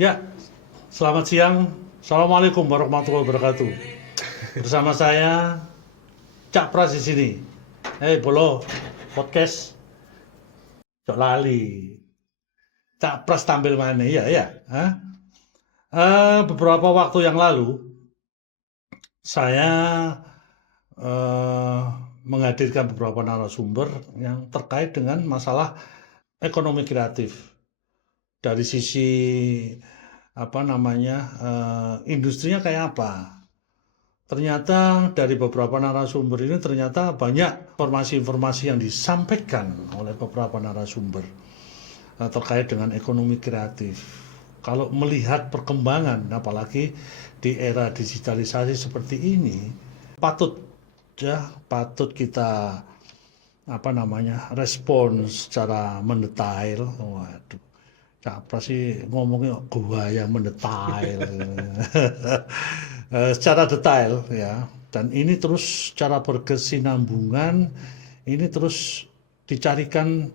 Ya, selamat siang. Assalamualaikum warahmatullahi wabarakatuh. Bersama saya Cak Pras di sini. Bolo podcast Cok lali. Cak Pras tampil mana? Iya, ya. Beberapa waktu yang lalu saya eh, menghadirkan beberapa narasumber yang terkait dengan masalah ekonomi kreatif dari sisi industrinya kayak apa. Ternyata dari beberapa narasumber ini ternyata banyak informasi-informasi yang disampaikan oleh beberapa narasumber terkait dengan ekonomi kreatif. Kalau melihat perkembangan, apalagi di era digitalisasi seperti ini, patut kita respons secara mendetail. Waduh, apa sih ngomongnya gua yang mendetail. Secara detail ya, dan ini terus secara berkesinambungan, ini terus dicarikan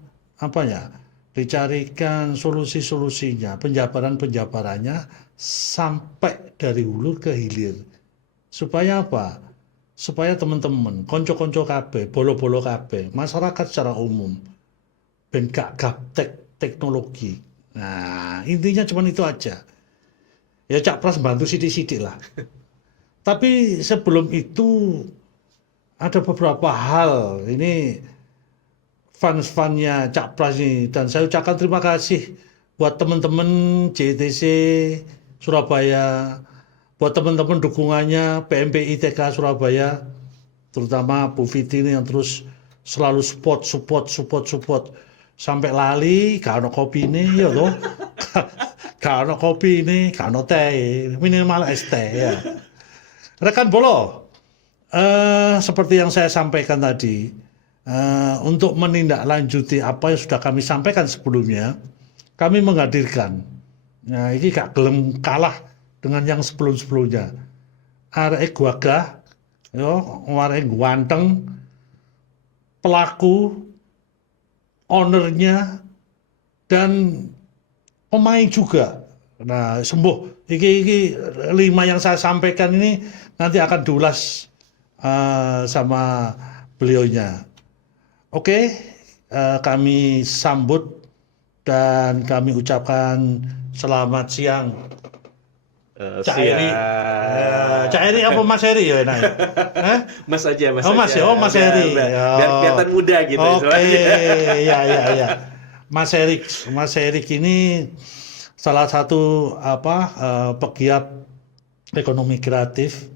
dicarikan solusi-solusinya, penjabarannya sampai dari hulu ke hilir. Supaya apa? Supaya teman-teman, konco-konco kabeh, bolo-bolo kabeh, masyarakat secara umum ben gak gaptek teknologi. Nah, intinya cuma itu aja. Ya Cak Pras bantu sidik-sidik lah. Tapi sebelum itu ada beberapa hal. Ini fans-fansnya Cak Pras ini, dan saya ucapkan terima kasih buat teman-teman JTC Surabaya, buat teman-teman dukungannya PMPI TK Surabaya, terutama Bu Fiti ini yang terus selalu support sampai lali gak ono kopi ini ya toh. Gak ono kopi ini, gak ono teh, minimal es teh ya. Rekan Bolo, seperti yang saya sampaikan tadi, untuk menindaklanjuti apa yang sudah kami sampaikan sebelumnya, kami menghadirkan, nah ini gak gelem kalah dengan yang sebelum-sebelumnya. Arek gagah, arek ganteng, pelaku, ownernya, dan pemain juga. Nah, sembuh. Iki 5 yang saya sampaikan ini nanti akan diulas sama beliaunya. Oke, kami sambut dan kami ucapkan selamat siang. Cak Eri. Cak Eri apa Mas Eri ya? Mas aja, Mas Mas aja. ya, Mas Eri. Biar kelihatan muda gitu. Oke, ya. Mas Erik ini salah satu pegiat ekonomi kreatif,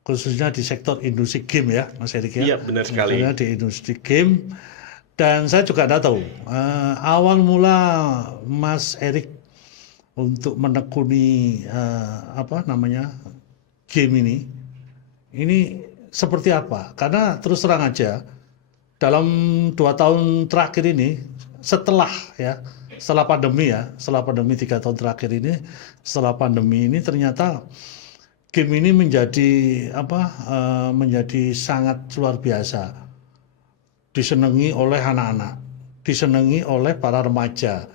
khususnya di sektor industri game ya, Mas Erik ya. Iya, benar sekali. Khususnya di industri game. Dan saya juga tidak tahu awal mula Mas Erik untuk menekuni game ini seperti apa? Karena terus terang aja dalam 2 tahun terakhir ini, setelah pandemi 3 tahun terakhir ini, setelah pandemi ini ternyata game ini menjadi sangat luar biasa, disenangi oleh anak-anak, disenangi oleh para remaja,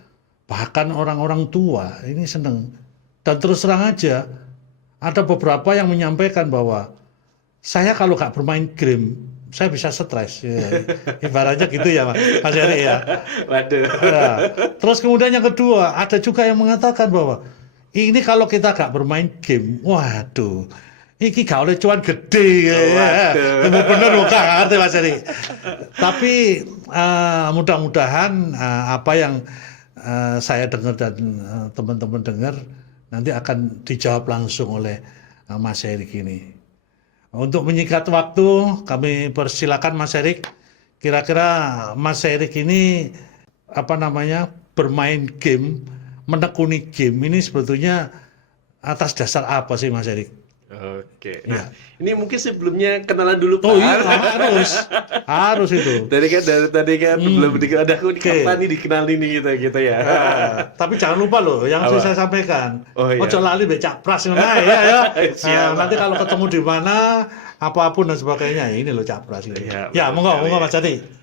bahkan orang-orang tua ini seneng. Dan terus terang aja ada beberapa yang menyampaikan bahwa saya kalau gak bermain game saya bisa stres, ya. Ibaratnya gitu ya Mas Eri ya. Waduh. Nah, terus kemudian yang kedua, ada juga yang mengatakan bahwa ini kalau kita gak bermain game, waduh, ini gak oleh cuan gede, ya. Bener bukan ngerti Mas Eri. Tapi mudah-mudahan apa yang saya dengar dan teman-teman dengar nanti akan dijawab langsung oleh Mas Erik ini. Untuk menyingkat waktu, kami persilakan Mas Erik. Kira-kira Mas Erik ini bermain game, menekuni game ini sebetulnya atas dasar apa sih Mas Erik? Oke. Nah, ini mungkin sebelumnya kenalan dulu Pak. Oh iya, harus itu. Tadi kan belum ada aku kapan nih dikenalin nih gitu ya. Tapi jangan lupa loh yang saya sampaikan. Oh iya. Ojo lali be Cak Pras ya. Siap. Nanti kalau ketemu di mana apapun dan sebagainya, ini loh Cak Pras ini. Iya, Ya, monggo Mas Jati.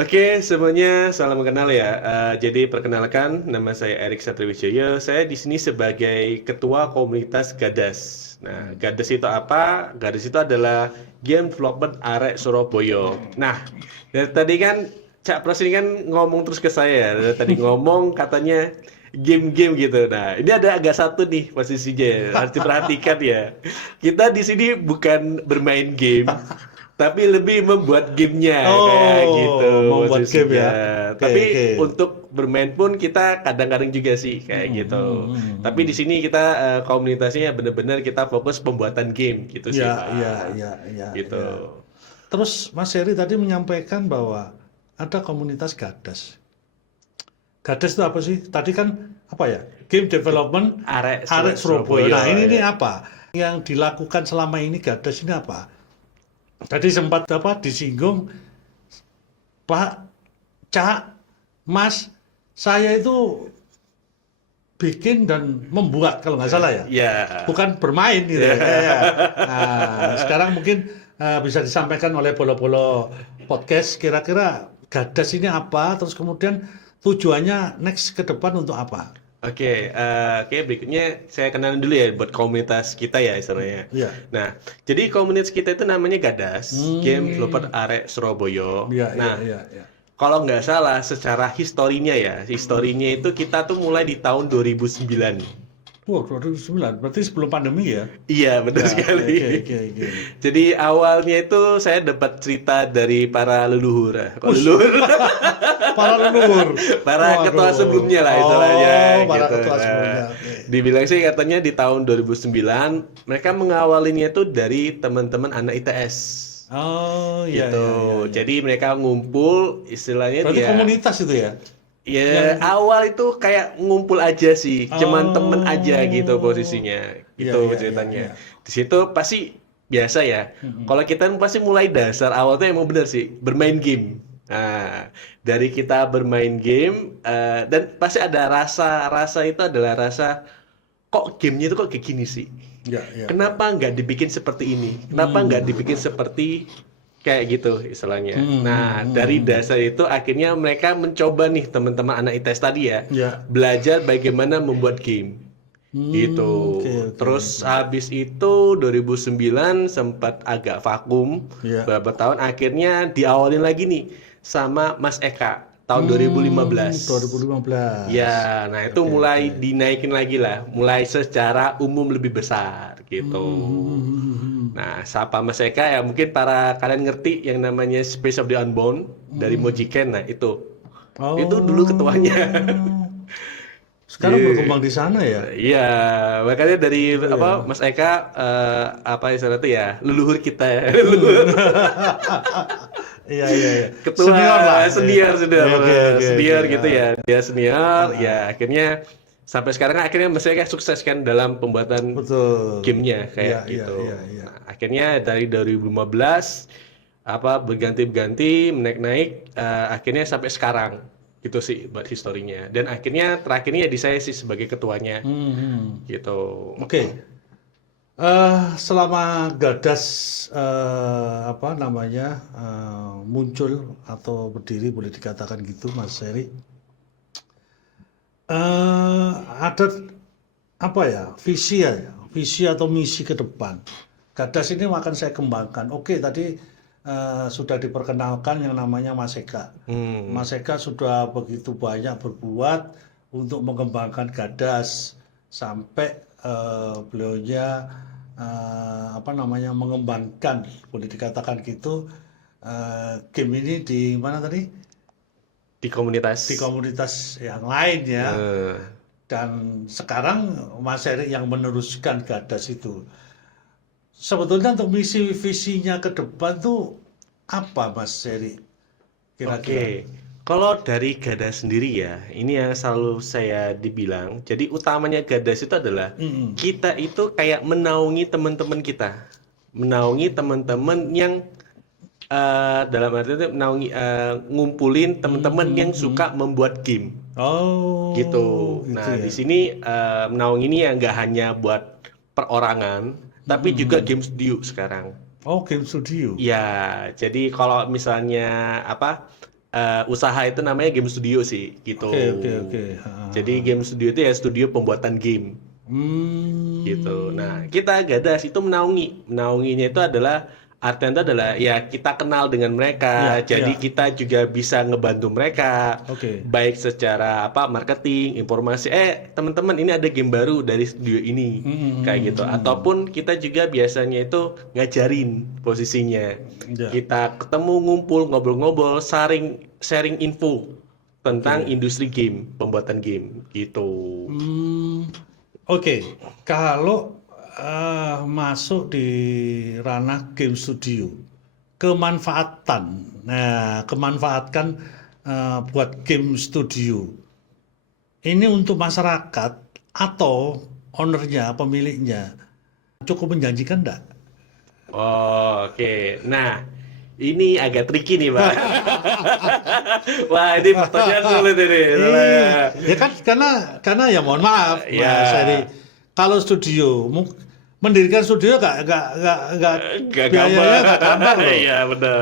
Oke, semuanya salam kenal ya. Jadi perkenalkan, nama saya Erik Satriwijaya. Saya di sini sebagai ketua komunitas Gadas. Nah, Gadas itu apa? Gadas itu adalah game development arek Surabaya. Nah, dari tadi kan Cak Pras ini kan ngomong terus ke saya. Dari tadi ngomong katanya game-game gitu. Nah, ini ada agak satu nih posisinya. Harus diperhatikan ya. Kita di sini bukan bermain game, tapi lebih membuat gamenya kayak gitu Membuat game ya. posisinya. Oke, Tapi oke. untuk bermain pun kita kadang-kadang juga sih kayak gitu. Tapi di sini kita komunitasnya benar-benar kita fokus pembuatan game gitu sih, Ya, Pak. ya, ya, ya, Gitu. ya. Terus Mas Heri tadi menyampaikan bahwa ada komunitas Gadas. Gadas itu apa sih? Tadi kan apa ya? Game Development Arek Arek Surabaya. Nah, ini ya. apa? Yang dilakukan selama ini Gadas ini apa? Tadi sempat disinggung Pak Cak, Mas, saya itu bikin dan membuat kalau nggak salah ya. Ya. Bukan bermain gitu ya. Ya. Nah, sekarang mungkin bisa disampaikan oleh Polo-Polo Podcast kira-kira Gadas ini apa, terus kemudian tujuannya next ke depan untuk apa? Oke, berikutnya saya kenalin dulu ya buat komunitas kita ya istilahnya. Iya. Nah, jadi komunitas kita itu namanya Gadas, Game Hmm. Developer Arek Surabaya. Iya, iya, Nah, iya, iya. kalau nggak salah secara historinya ya, historinya itu kita tuh mulai di tahun 2009. Wah, 2009, berarti sebelum pandemi ya? Iya, betul Ya, sekali. oke. Jadi awalnya itu saya dapat cerita dari para leluhur. Kalau Ush. leluhur, Para leluhur. para ketua Waduh. sebelumnya lah istilahnya Para gitu. ketua Nah, sebelumnya. Oke. dibilang sih katanya di tahun 2009 mereka mengawalinya itu dari teman-teman anak ITS Oh, iya, gitu. iya, iya, iya. Jadi mereka ngumpul istilahnya Berarti dia komunitas itu ya? ya awal itu kayak ngumpul aja sih, cuman temen aja gitu Oh. posisinya, Iya, gitu iya, ceritanya. iya, iya. Di situ pasti biasa ya. Kalau kita kan pasti mulai dasar awal tuh emang bener sih bermain game. Nah, dari kita bermain game dan pasti ada rasa itu adalah rasa kok gamenya itu kok kayak gini sih. Iya, iya. Kenapa nggak dibikin seperti ini? Kenapa nggak dibikin seperti kayak gitu istilahnya. Nah, dari dasar itu akhirnya mereka mencoba nih teman-teman anak ITS tadi ya, Ya. belajar bagaimana membuat game. Gitu. Oke. Terus habis itu 2009 sempat agak vakum Ya. beberapa tahun, akhirnya diawalin lagi nih sama Mas Eka tahun 2015. 2015. Ya, nah itu mulai dinaikin lagi lah, mulai secara umum lebih besar gitu. Nah, sapa Mas Eka ya mungkin para kalian ngerti yang namanya Space of the Unbound dari Mojiken, nah itu. Oh. Itu dulu ketuanya. Sekarang Iya. berkembang di sana ya? Iya, makanya dari apa Mas Eka apa istilahnya itu ya, leluhur kita ya. Iya, iya, iya. Ketua Senior lah. senior Oke, senior oke. gitu ya. Dia senior, ya akhirnya sampai sekarang akhirnya Mas Eka sukses kan dalam pembuatan Betul. gamenya kayak Iya, gitu. iya, iya. Nah, akhirnya dari 2015 apa berganti-ganti naik-naik akhirnya sampai sekarang gitu sih buat historinya. Dan akhirnya terakhirnya ya di saya sih sebagai ketuanya gitu. Oke. Selama Gadas muncul atau berdiri boleh dikatakan gitu, Mas Heri. Ada apa ya visi atau misi ke depan. Gadas ini akan saya kembangkan. Oke, tadi sudah diperkenalkan yang namanya Mas Eka. Mas Eka sudah begitu banyak berbuat untuk mengembangkan Gadas sampai beliaunya mengembangkan, boleh dikatakan gitu, game ini di mana tadi? Di komunitas. Di komunitas yang lain ya. Dan sekarang Mas Heri yang meneruskan Gadas itu. Sebetulnya untuk misi visinya ke depan tuh apa, Mas Heri? Oke, kalau dari Gadas sendiri ya, ini yang selalu saya dibilang. Jadi utamanya Gadas itu adalah kita itu kayak menaungi teman-teman kita, menaungi teman-teman yang dalam arti itu menaungi ngumpulin teman-teman yang suka membuat game. Oh, Gitu. Nah, ya. di sini menaungi ini ya nggak hanya buat perorangan, tapi juga game studio sekarang. Oh, game studio. Ya, jadi kalau misalnya apa usaha itu namanya game studio sih, gitu. Oke. Jadi game studio itu ya studio pembuatan game. Gitu. Nah, kita Gadas itu menaunginya itu adalah artinya itu adalah ya kita kenal dengan mereka, Ya, jadi ya. kita juga bisa ngebantu mereka, Oke. baik secara apa marketing, informasi, teman-teman ini ada game baru dari studio ini, kayak gitu. Ataupun kita juga biasanya itu ngajarin posisinya, Ya. kita ketemu ngumpul ngobrol-ngobrol, sharing info tentang industri game, pembuatan game, gitu. Oke, kalau masuk di ranah game studio, kemanfaatan, kemanfaatkan buat game studio, ini untuk masyarakat atau ownernya, pemiliknya, cukup menjanjikan enggak? Oh, oke. Nah, ini agak tricky nih, Pak. Wah, ini pertanyaan sulit ini. Ya kan karena ya mohon maaf Ya. Mas Heri, kalau studio mendirikan studio nggak Gak biayanya gampang. nggak gampang loh. Iya, benar.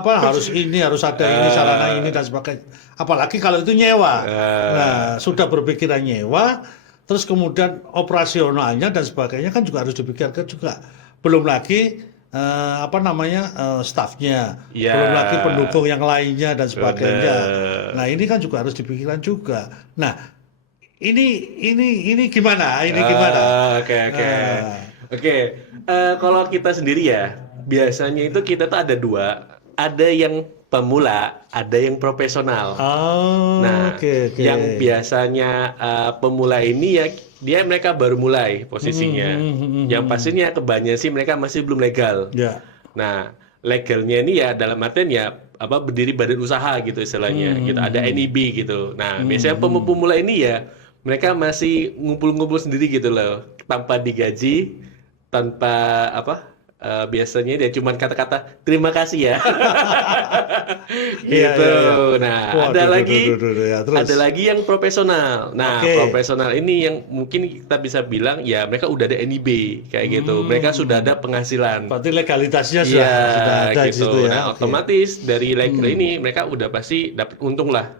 Apa harus ini harus ada ini sarana ini dan sebagainya. Apalagi kalau itu nyewa. Nah, sudah berpikiran nyewa, terus kemudian operasionalnya dan sebagainya kan juga harus dipikirkan juga. Belum lagi stafnya, Ya. belum lagi pendukung yang lainnya dan sebagainya. Benar. Nah, ini kan juga harus dipikirkan juga. Nah, ini gimana? Ini gimana? Oke. Ah. Oke, kalau kita sendiri ya, biasanya itu kita tuh ada dua. Ada yang pemula, ada yang profesional. Oh, Nah, oke. yang biasanya pemula ini ya mereka baru mulai posisinya. Yang pastinya kebanyakan sih mereka masih belum legal. Ya. Nah, legalnya ini ya dalam artian ya apa berdiri badan usaha gitu istilahnya. Gitu ada NIB gitu. Nah, biasanya pemula ini ya mereka masih ngumpul-ngumpul sendiri gitu loh, tanpa digaji, tanpa apa? Biasanya dia cuma kata-kata terima kasih ya. Iya, Gitu. iya. Nah, Waduh, ada lagi ya, terus. ada lagi yang profesional. Nah, Oke. profesional ini yang mungkin kita bisa bilang ya mereka udah ada NIB kayak gitu. Mereka sudah ada penghasilan. Berarti legalitasnya Iya, sudah ada di gitu. situ ya. Nah, Oke. otomatis dari legal ini mereka udah pasti dapat untung lah.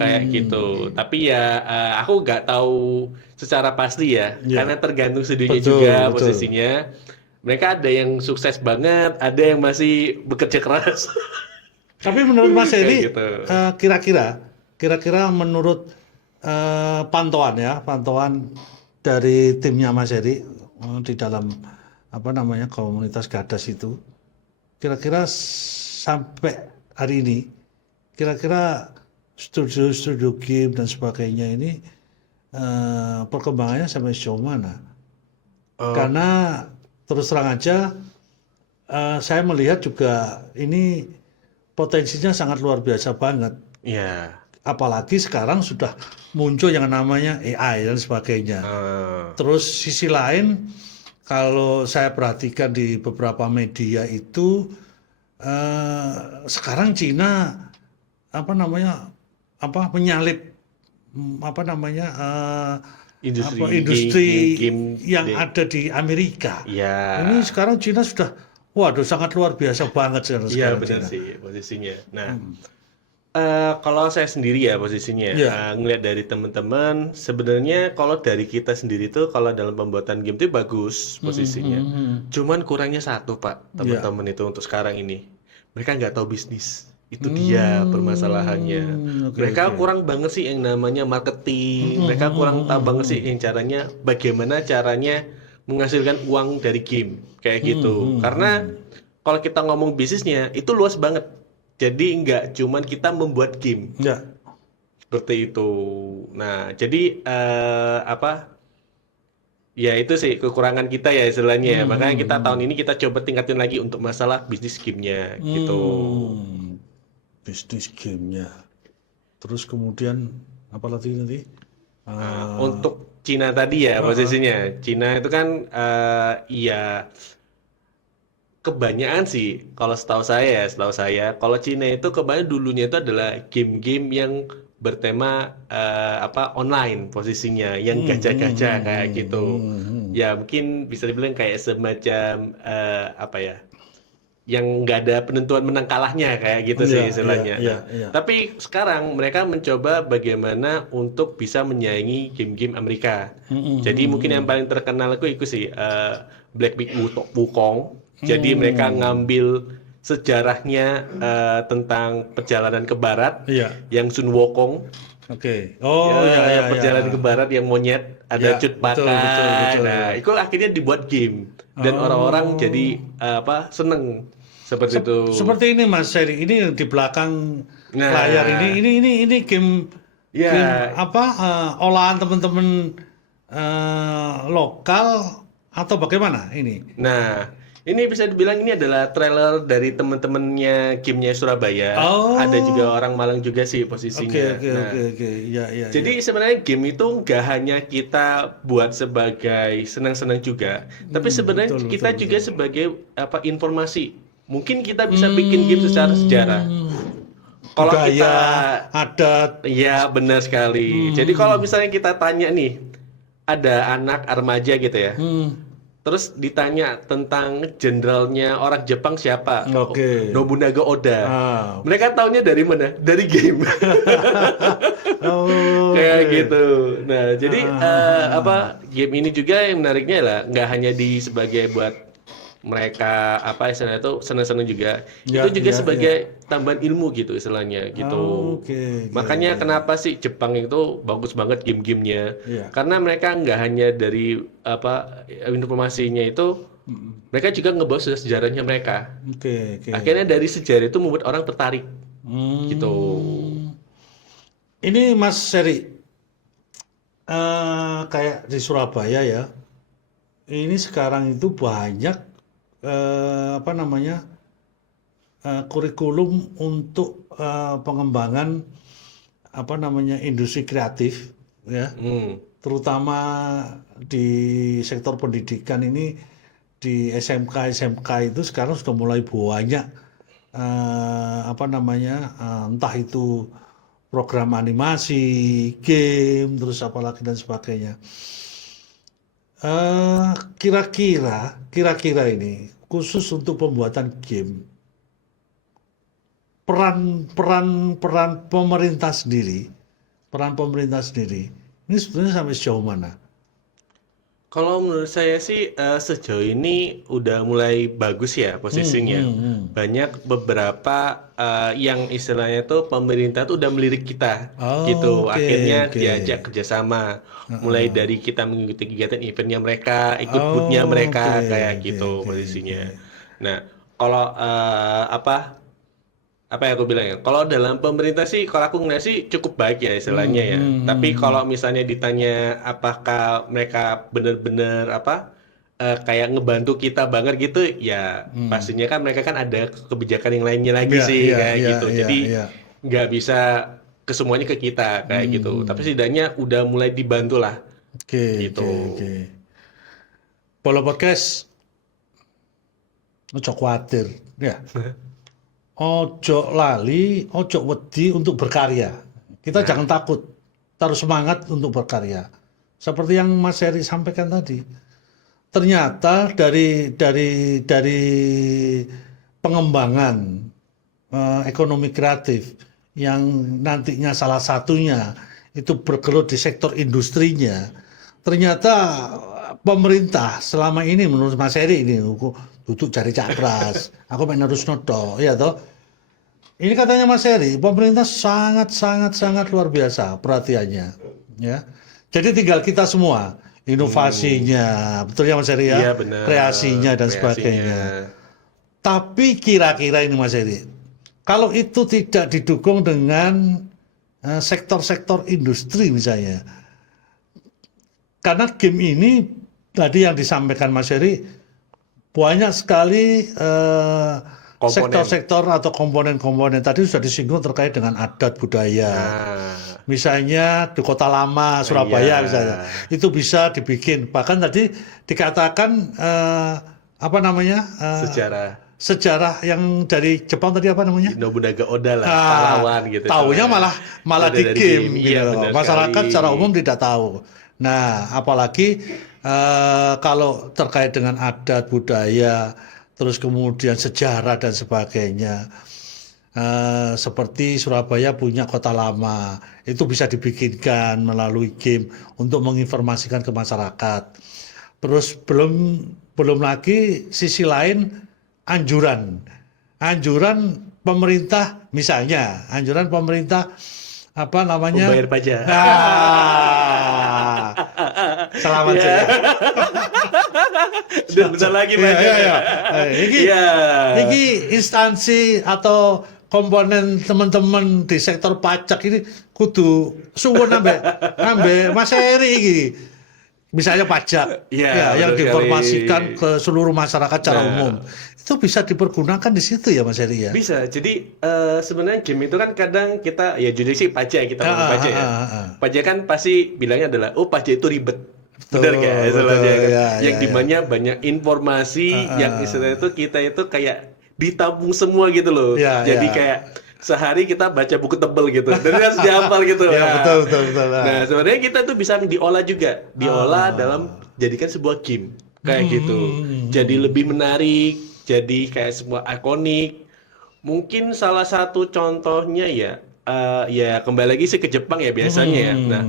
Kayak gitu. Tapi ya aku nggak tahu secara pasti ya, Iya. karena tergantung studionya Betul, juga betul. posisinya. Mereka ada yang sukses banget, ada yang masih bekerja keras. Tapi menurut Mas Kayak Heri, gitu. kira-kira menurut pantauan dari timnya Mas Heri di dalam komunitas Gadas itu, kira-kira sampai hari ini, kira-kira studio game dan sebagainya ini perkembangannya sampai sejauh mana? Karena terus terang aja saya melihat juga ini potensinya sangat luar biasa banget. Iya. Apalagi sekarang sudah muncul yang namanya AI dan sebagainya. Terus sisi lain, kalau saya perhatikan di beberapa media itu sekarang Cina menyalip industri game yang ada di Amerika. Iya. Ini sekarang Cina sudah, waduh sangat luar biasa banget Iya, sekarang benar Cina. sih posisinya. Nah, kalau saya sendiri ya posisinya, Iya. ngelihat dari teman-teman, sebenarnya kalau dari kita sendiri tuh kalau dalam pembuatan game itu bagus posisinya. Cuman kurangnya satu, Pak, teman-teman itu untuk sekarang ini. Mereka nggak tahu bisnis. Itu dia permasalahannya. Mereka kurang banget sih yang namanya marketing. Mereka kurang tahu banget sih yang bagaimana caranya menghasilkan uang dari game kayak gitu. Karena kalau kita ngomong bisnisnya itu luas banget. Jadi nggak cuman kita membuat game. Ya. Seperti itu. Nah, jadi ya itu sih kekurangan kita ya istilahnya. Makanya kita tahun ini kita coba tingkatin lagi untuk masalah bisnis game-nya gitu. Bisnis gamenya. Terus kemudian apa lagi nanti? Untuk Cina tadi ya posisinya. Cina itu kan ya kebanyakan sih kalau setahu saya kalau Cina itu kebanyakan dulunya itu adalah game-game yang bertema online posisinya yang gacha-gacha kayak gitu. Ya mungkin bisa dibilang kayak semacam yang nggak ada penentuan menang kalahnya kayak gitu Iya, sih iya, istilahnya. iya, Nah, iya. tapi sekarang mereka mencoba bagaimana untuk bisa menyaingi game-game Amerika. Jadi mungkin yang paling terkenal itu sih Black Myth Wukong. Jadi mereka Hmm, ngambil sejarahnya tentang perjalanan ke barat iya, yang Sun Wukong. oke. Oh, Ya, ya, ya, ya. perjalanan ke barat yang monyet ada Ya, cut betul, betul, patah. betul. Nah, itu akhirnya dibuat game dan orang-orang jadi Oh, seneng seperti itu. seperti ini Mas Seri. Ini di belakang layar Nah, ini game game ya, apa olahan teman-teman lokal atau bagaimana ini? nah ini bisa dibilang ini adalah trailer dari teman-temannya gamenya Surabaya. Ada juga Oh, orang Malang juga sih oke, posisinya. oke, Nah, oke, oke. Ya, ya, ya. jadi sebenarnya game itu nggak hanya kita buat sebagai senang-senang juga, tapi sebenarnya Betul, betul, kita juga betul. sebagai informasi. Mungkin kita bisa bikin game secara sejarah. Hmm, Kalau budaya, kita, adat. ya benar sekali. Jadi kalau Hmm, misalnya kita tanya nih, ada anak remaja gitu ya, hmm, terus ditanya tentang jenderalnya orang Jepang siapa? Oh, oke. Nobunaga Oda. Ah. Mereka taunya dari mana? Dari game. Kayak Oke. gitu. Nah, jadi Ah. game ini juga yang menariknya lah nggak hanya di sebagai buat mereka istilahnya itu senang-senang juga. Itu Ya, juga ya, ya. sebagai tambahan ilmu gitu istilahnya gitu. Oke, oke, Makanya oke. kenapa sih Jepang itu bagus banget game-gamenya? Ya. Karena mereka nggak hanya dari informasinya itu, mereka juga ngebawa sejarahnya mereka. Oke, oke. Akhirnya dari sejarah itu membuat orang tertarik gitu. Hmm. Ini Mas Seri, kayak di Surabaya ya. Ini sekarang itu banyak apa namanya kurikulum untuk pengembangan apa namanya industri kreatif ya, Hmm. terutama di sektor pendidikan ini di SMK SMK itu sekarang sudah mulai banyak apa namanya entah itu program animasi, game, terus apalagi dan sebagainya. Kira-kira ini khusus untuk pembuatan game, peran pemerintah sendiri, ini sebetulnya sampai sejauh mana? Kalau menurut saya sih sejauh ini udah mulai bagus ya Hmm, posisinya. hmm, hmm. Banyak beberapa yang istilahnya tuh pemerintah tuh udah melirik kita gitu. Oke, Akhirnya oke. diajak kerjasama. Mulai Heeh. dari kita mengikuti kegiatan eventnya mereka, ikut boothnya Oke, mereka kayak oke, gitu oke, oke. posisinya. Nah, kalau apa yang aku bilang ya? Kalau dalam pemerintah sih, kalau aku ngeliat sih cukup baik ya Hmm, istilahnya ya. hmm, Tapi hmm, kalau hmm. misalnya ditanya apakah mereka benar-benar kayak ngebantu kita banget gitu, ya Hmm. pastinya kan mereka kan ada kebijakan yang lainnya lagi Iya, sih iya, kayak iya, gitu. iya, Jadi iya. nggak bisa kesemuanya ke kita kayak Hmm, gitu. Tapi hmm. setidaknya udah mulai dibantu lah Oke, gitu. oke, oke. Bola podcast, ojo kuatir, ya. Ojo lali, ojo wedi untuk berkarya. Kita jangan Nah, takut, terus semangat untuk berkarya. Seperti yang Mas Heri sampaikan tadi, ternyata dari pengembangan ekonomi kreatif yang nantinya salah satunya itu bergelut di sektor industrinya, ternyata pemerintah selama ini menurut Mas Heri ini aku duduk cari cakras, aku main harus noto, ya toh. Ini katanya Mas Heri, pemerintah sangat sangat sangat luar biasa perhatiannya, ya. Jadi tinggal kita semua hmm, inovasinya, betul ya Mas Heri iya ya, bener kreasinya dan kreasinya. sebagainya. Tapi kira-kira ini Mas Heri, kalau itu tidak didukung dengan sektor-sektor industri misalnya, karena game ini tadi yang disampaikan Mas Heri banyak sekali Komponen. sektor-sektor atau komponen-komponen tadi sudah disinggung terkait dengan adat budaya. Nah, Misalnya di Kota Lama iya. Surabaya misalnya itu bisa dibikin. Bahkan tadi dikatakan apa namanya Sejarah sejarah yang dari Jepang tadi apa namanya? Nobunaga Oda lah, Ah, pahlawan gitu taunya istilahnya. malah malah Ada di dari game, game iya gitu loh. benar sekali. Masyarakat secara umum tidak tahu. Nah, apalagi kalau terkait dengan adat budaya, terus kemudian sejarah dan sebagainya. Seperti Surabaya punya kota lama, itu bisa dibikinkan melalui game untuk menginformasikan ke masyarakat. Terus belum lagi sisi lain anjuran, pemerintah misalnya, anjuran pemerintah apa namanya? Membayar pajak. Nah, selamat Ya. ya. Dan bentar lagi Iya, pajak. iya, iya. Iki Iya. Iki instansi atau komponen teman-teman di sektor pajak ini kudu suwun ambek Mas Heri iki. Misalnya pajak Iya, yang betul diinformasikan sekali. ke seluruh masyarakat secara Nah. umum. Itu bisa dipergunakan di situ ya Mas Heri ya. Bisa. Jadi sebenarnya game itu kan kadang kita ya jujur sih pajak kita ngomong pajak ya. Pajak kan pasti bilangnya adalah oh pajak itu ribet. Benar Betul, nggak betul, istilahnya kan? ya, Yang ya, dimana banyak informasi yang istilahnya itu kita itu kayak ditabung semua gitu loh. Ya, Jadi ya. kayak sehari kita baca buku tebel gitu. Dan harus dihafal gitu. Ya, betul, betul. Nah, sebenarnya kita tuh bisa diolah juga. Diolah dalam jadikan sebuah game kayak gitu. Jadi lebih menarik, jadi kayak sebuah ikonik. Mungkin salah satu contohnya ya ya kembali lagi sih ke Jepang ya biasanya ya. Nah,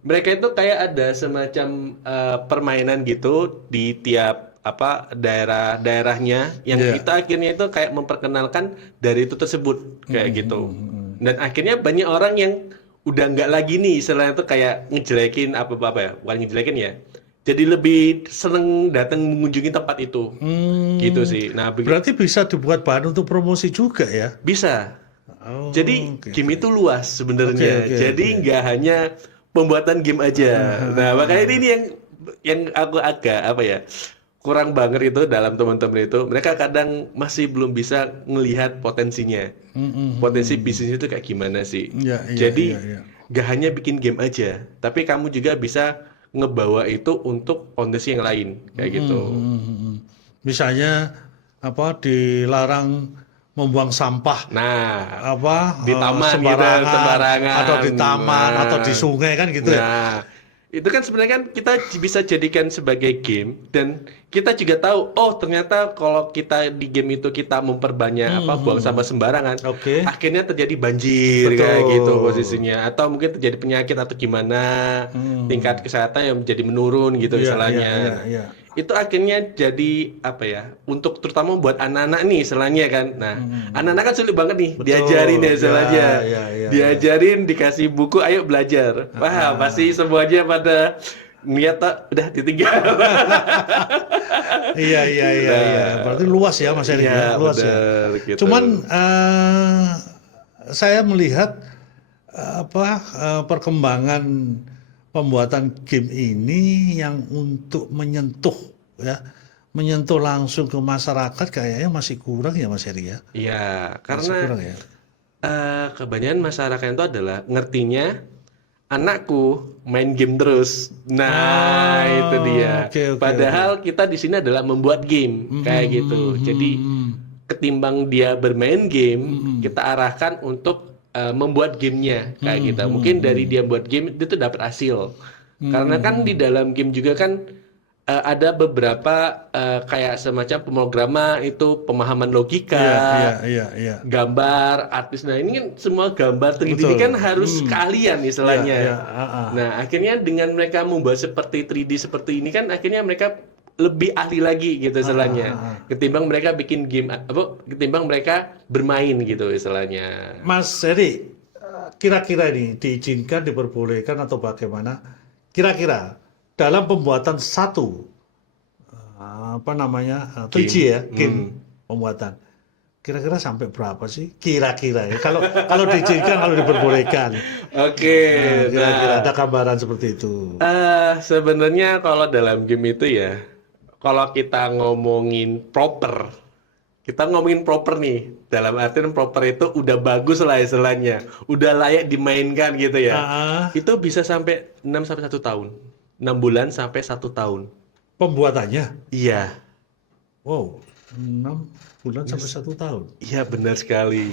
mereka itu kayak ada semacam permainan gitu di tiap apa daerahnya yang Iya. kita akhirnya itu kayak memperkenalkan dari itu tersebut kayak gitu. Dan akhirnya banyak orang yang udah nggak lagi nih istilahnya itu kayak ngejelekin apa-apa ya, bukan ngejelekin ya. Jadi lebih seneng datang mengunjungi tempat itu. Gitu sih. Nah, Berarti bisa dibuat bahan untuk promosi juga ya. bisa. Oh, Jadi oke. game itu luas sebenarnya. Oke, Jadi nggak hanya pembuatan game aja. Nah, makanya ini yang aku agak apa ya kurang banget itu dalam teman-teman itu. Mereka kadang masih belum bisa melihat potensinya. Potensi bisnisnya itu kayak gimana sih? Iya, iya, Jadi iya, iya. nggak hanya bikin game aja, tapi kamu juga bisa ngebawa itu untuk potensi yang lain kayak gitu. Misalnya apa dilarang membuang sampah Nah, apa di taman gitu, sembarangan sembarangan. atau di taman Nah. atau di sungai kan gitu ya. Nah, itu kan sebenarnya kan kita bisa jadikan sebagai game dan kita juga tahu oh ternyata kalau kita di game itu kita memperbanyak apa buang sampah sembarangan, Oke. akhirnya terjadi banjir Betul. kayak gitu posisinya atau mungkin terjadi penyakit atau gimana tingkat kesehatan yang menjadi menurun gitu Iya, istilahnya. iya, iya. Itu akhirnya jadi apa ya untuk terutama buat anak-anak nih istilahnya kan. Nah, anak-anak kan sulit banget nih Betul. diajarin ya istilahnya. Ya. Diajarin dikasih buku ayo belajar. Wah, pasti semuanya pada niat tak udah ditinggal. Iya. Berarti luas ya Mas Erik ya, Iya, luas ya. bener, gitu. Cuman saya melihat perkembangan pembuatan game ini yang untuk menyentuh langsung ke masyarakat kayaknya masih kurang ya Mas Heri ya. Iya, Masih karena kurang ya. kebanyakan masyarakat itu adalah ngertinya anakku main game terus. Nah, itu dia. oke. Padahal kita di sini adalah membuat game kayak gitu. Jadi ketimbang dia bermain game, kita arahkan untuk membuat gamenya kayak gitu. Mungkin dari dia buat game itu tuh dapat hasil. Karena kan di dalam game juga kan ada beberapa kayak semacam pemrograman itu pemahaman logika, Iya. gambar, artis. Nah, ini kan semua gambar 3D ini Betul. kan harus keahlian istilahnya. Iya. Nah, akhirnya dengan mereka membuat seperti 3D seperti ini kan akhirnya mereka lebih ahli lagi gitu istilahnya. Ketimbang mereka bikin game ketimbang mereka bermain gitu istilahnya. Mas Heri, kira-kira ini diizinkan, diperbolehkan atau bagaimana? Kira-kira dalam pembuatan satu 3G ya, game pembuatan. Kira-kira sampai berapa sih? Kira-kira ya. Kalau diizinkan, kalau diperbolehkan. Oke. Kira-kira ada gambaran seperti itu. Sebenarnya kalau dalam game itu ya, kalau kita ngomongin proper nih. Dalam artian proper itu udah bagus lah istilahnya, udah layak dimainkan gitu ya. Itu bisa sampai 6 sampai 1 tahun. 6 bulan sampai 1 tahun. Pembuatannya? Iya. Wow, 6 bulan sampai 1 tahun. Iya benar sekali.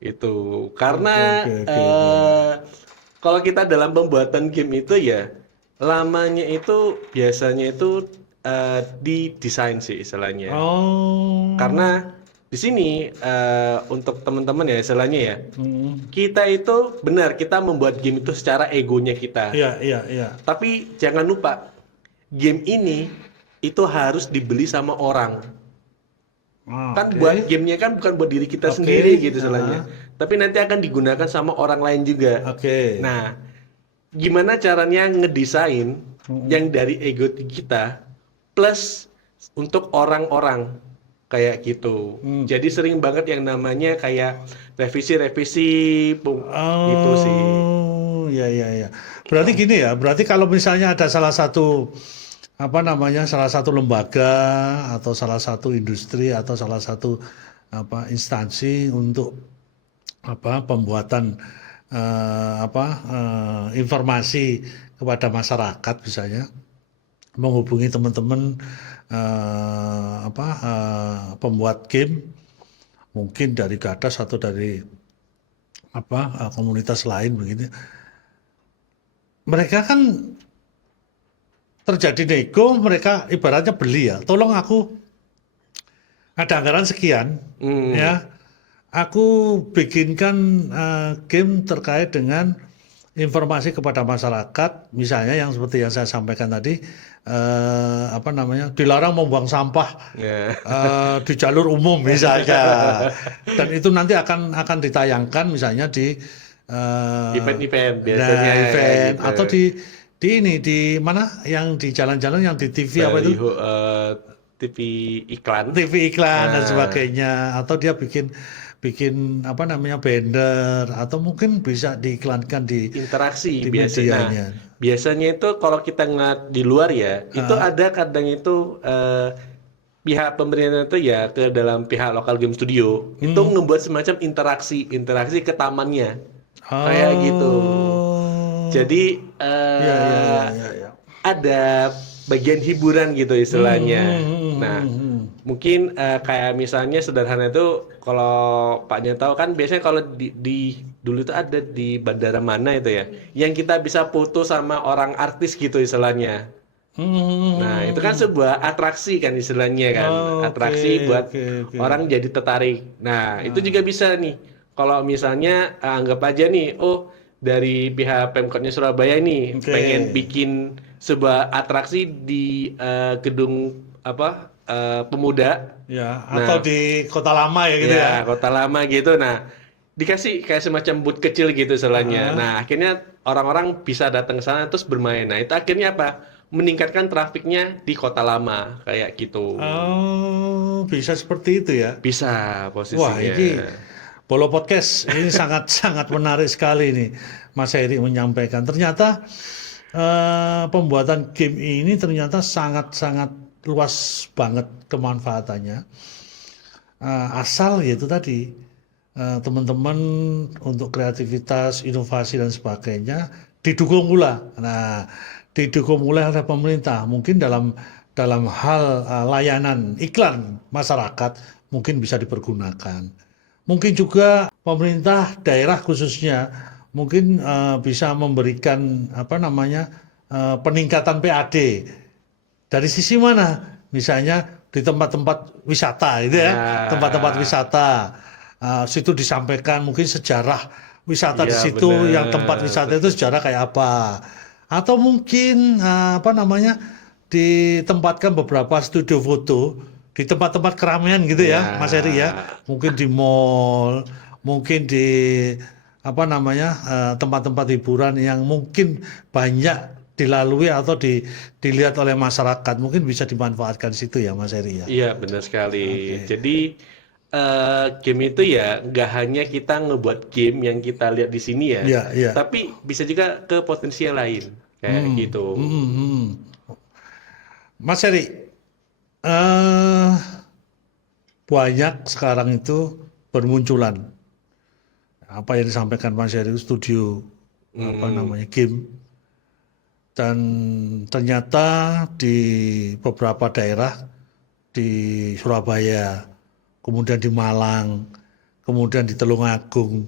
Itu karena Oke. kalau kita dalam pembuatan game itu ya lamanya itu biasanya itu didesain sih istilahnya. Oh. Karena di sini untuk teman-teman ya istilahnya ya, Hmm. kita itu benar kita membuat game itu secara egonya kita. Iya, iya, iya. Tapi jangan lupa game ini itu harus dibeli sama orang. Kan Oke. buat gamenya kan bukan buat diri kita Oke. sendiri gitu istilahnya. Ah. Tapi nanti akan digunakan sama orang lain juga. Oke. Nah, gimana caranya ngedesain Hmm. yang dari ego kita plus untuk orang-orang kayak gitu. Hmm. Jadi sering banget yang namanya kayak revisi-revisi gitu sih. Oh, ya, ya, ya. Berarti gini ya, berarti kalau misalnya ada salah satu salah satu lembaga atau salah satu industri atau salah satu instansi untuk pembuatan informasi kepada masyarakat misalnya menghubungi teman-teman pembuat game mungkin dari Gadas atau dari komunitas lain begini. Mereka kan terjadi nego, mereka ibaratnya beli ya. Tolong aku ada anggaran sekian ya. Aku bikinkan game terkait dengan informasi kepada masyarakat, misalnya yang seperti yang saya sampaikan tadi, dilarang membuang sampah Ya. di jalur umum misalnya, dan itu nanti akan ditayangkan misalnya di Event-event biasanya kayak event gitu. atau di mana yang di jalan-jalan yang di TV apa itu? Baliho, TV iklan. TV iklan dan Nah. sebagainya, atau dia bikin banner atau mungkin bisa diiklankan di Interaksi medianya. Nah, biasanya itu kalau kita ngeliat di luar ya, itu ada kadang itu pihak pemerintah itu ya ke dalam pihak lokal game studio itu membuat semacam interaksi ke tamannya kayak gitu. Jadi Ya. ada bagian hiburan gitu istilahnya. Nah, mungkin kayak misalnya sederhana itu kalau Paknya tahu kan biasanya kalau di dulu itu ada di bandara mana itu ya, yang kita bisa foto sama orang artis gitu istilahnya. Nah, itu kan sebuah atraksi kan istilahnya kan, atraksi buat orang jadi tertarik. Nah, itu juga bisa nih. Kalau misalnya anggap aja nih, oh dari pihak Pemkotnya Surabaya nih pengen bikin sebuah atraksi di gedung pemuda. Ya, atau di Kota Lama ya gitu ya. Ya, Kota Lama gitu. Nah, dikasih kayak semacam booth kecil gitu istilahnya. Nah, akhirnya orang-orang bisa datang ke sana terus bermain. Nah, itu akhirnya apa? Meningkatkan trafiknya di Kota Lama kayak gitu. Oh, bisa seperti itu ya. Bisa posisinya. Wah, ini Bolo Podcast ini sangat menarik sekali nih Mas Heri menyampaikan. Ternyata pembuatan game ini ternyata sangat luas banget kemanfaatannya. Asal yaitu tadi teman-teman untuk kreativitas, inovasi dan sebagainya didukung pula. Nah, didukung oleh pemerintah mungkin dalam hal layanan iklan masyarakat mungkin bisa dipergunakan. Mungkin juga pemerintah daerah khususnya mungkin bisa memberikan peningkatan PAD dari sisi mana? Misalnya di tempat-tempat wisata gitu ya, tempat-tempat wisata. Situ disampaikan mungkin sejarah wisata di situ, yang tempat wisata itu sejarah kayak apa. Atau mungkin ditempatkan beberapa studio foto di tempat-tempat keramaian gitu ya, Mas Heri ya. Mungkin di mall, mungkin di tempat-tempat hiburan yang mungkin banyak dilalui atau dilihat oleh masyarakat, mungkin bisa dimanfaatkan di situ ya, Mas Heri ya. Iya, benar sekali. Jadi game itu ya nggak hanya kita ngebuat game yang kita lihat di sini ya, tapi bisa juga ke potensial lain kayak gitu. Mas Heri, banyak sekarang itu bermunculan apa yang disampaikan Mas Heri, studio game, dan ternyata di beberapa daerah di Surabaya, kemudian di Malang, kemudian di Tulungagung,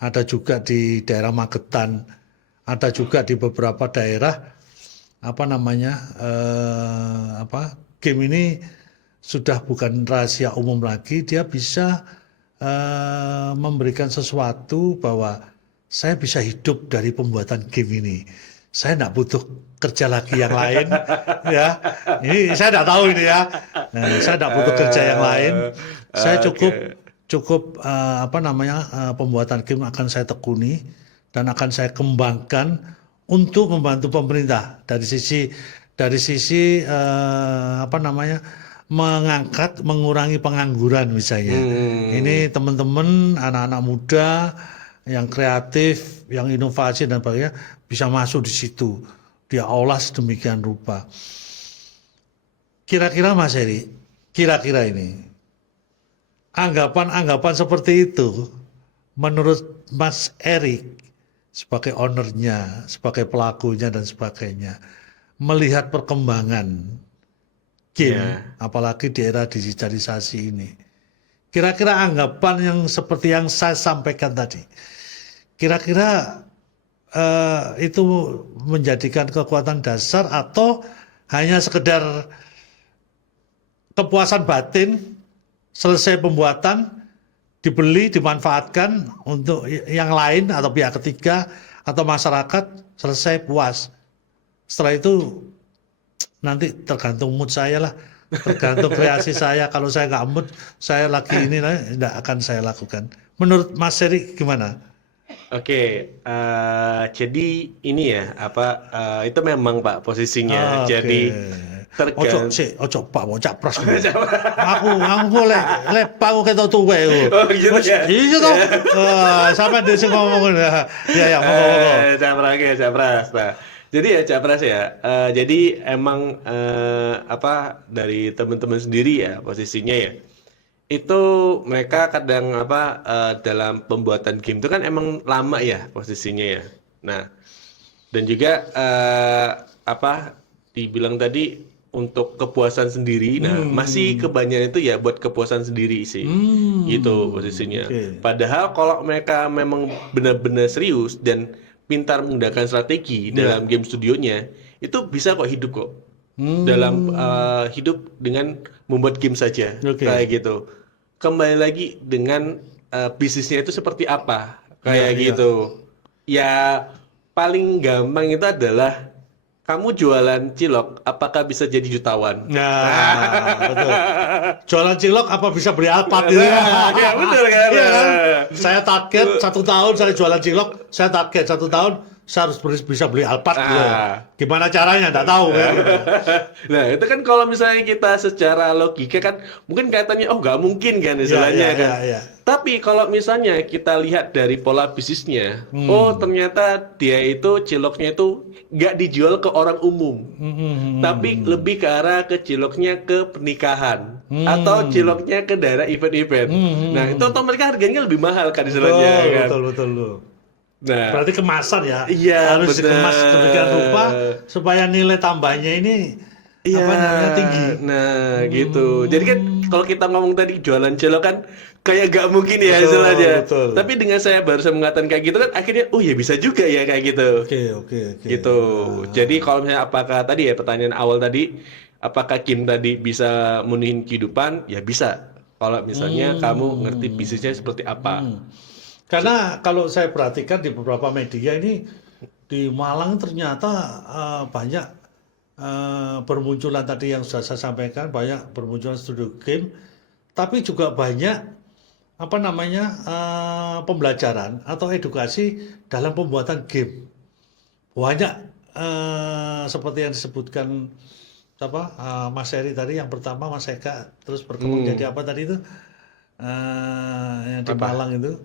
ada juga di daerah Magetan, ada juga di beberapa daerah apa namanya game ini sudah bukan rahasia umum lagi, dia bisa memberikan sesuatu bahwa saya bisa hidup dari pembuatan game ini. Saya tidak butuh kerja lagi yang lain, ya. Ini saya tidak tahu ini ya. Nah, saya tidak butuh kerja yang lain. Saya Oke. cukup pembuatan game akan saya tekuni dan akan saya kembangkan untuk membantu pemerintah dari sisi mengurangi pengangguran misalnya. Ini teman-teman anak-anak muda yang kreatif, yang inovasi dan sebagainya bisa masuk di situ. Dia olah sedemikian rupa. Kira-kira Mas Heri, kira-kira ini anggapan-anggapan seperti itu menurut Mas Erik sebagai ownernya, sebagai pelakunya dan sebagainya, melihat perkembangan game, apalagi di era digitalisasi ini. Kira-kira anggapan yang seperti yang saya sampaikan tadi, kira-kira itu menjadikan kekuatan dasar atau hanya sekedar kepuasan batin, selesai pembuatan, dibeli, dimanfaatkan untuk yang lain atau pihak ketiga atau masyarakat, selesai puas. Setelah itu nanti tergantung mood saya lah, tergantung kreasi saya. Kalau saya nggak mood, saya lagi ini tidak akan saya lakukan. Menurut Mas Heri gimana? Oke, jadi ini ya itu memang Pak posisinya. Jadi Ojo Pak, mau capras dulu. Aku boleh lepang kita tuwe. Oh gitu ya. Iya toh. Sampai desi ngomong ya monggo. Capras. Nah, jadi ya capras ya. Jadi emang dari teman-teman sendiri ya posisinya ya. Itu mereka kadang dalam pembuatan game itu kan emang lama ya posisinya ya. Nah, dan juga dibilang tadi untuk kepuasan sendiri. Nah, masih kebanyakan itu ya buat kepuasan sendiri sih. Gitu posisinya. Padahal kalau mereka memang benar-benar serius dan pintar menggunakan strategi dalam game studionya, itu bisa kok hidup kok. Dalam hidup dengan membuat game saja. Kayak gitu. Kembali lagi dengan bisnisnya itu seperti apa. Kayak gitu. Ya paling gampang itu adalah kamu jualan cilok, apakah bisa jadi jutawan? Nah, betul. Jualan cilok apa bisa beli Alphard gitu ya? Ya betul kan? Iya kan? Saya target 1 tahun saya jualan cilok, saya target 1 tahun saya harus bisa beli Alphard gitu. Gimana caranya? Nggak tahu kan? Nah itu kan kalau misalnya kita secara logika kan mungkin kaitannya nggak mungkin kan istilahnya kan. Tapi kalau misalnya kita lihat dari pola bisnisnya, ternyata dia itu ciloknya itu nggak dijual ke orang umum, tapi lebih ke arah ke ciloknya ke pernikahan atau ciloknya ke daerah event-event. Nah itu otomatis harganya lebih mahal kan istilahnya kan. Betul. Nah, berarti kemasan ya, iya, harus bener. dikemas sedemikian rupa supaya nilai tambahnya ini tinggi. Nah, gitu. Jadi kan kalau kita ngomong tadi jualan cilok kan kayak gak mungkin ya istilahnya. Betul. Tapi dengan saya barusan mengatakan kayak gitu kan akhirnya ya bisa juga ya kayak gitu. Oke. Gitu. Jadi kalau misalnya apakah tadi ya pertanyaan awal tadi apakah game tadi bisa menuhin kehidupan? Ya bisa. Kalau misalnya kamu ngerti bisnisnya seperti apa. Karena kalau saya perhatikan di beberapa media ini di Malang ternyata banyak bermunculan tadi yang sudah saya sampaikan, banyak bermunculan studio game, tapi juga banyak pembelajaran atau edukasi dalam pembuatan game. Banyak seperti yang disebutkan Mas Heri tadi, yang pertama Mas Eka, terus berkembang jadi apa tadi itu yang di Malang itu.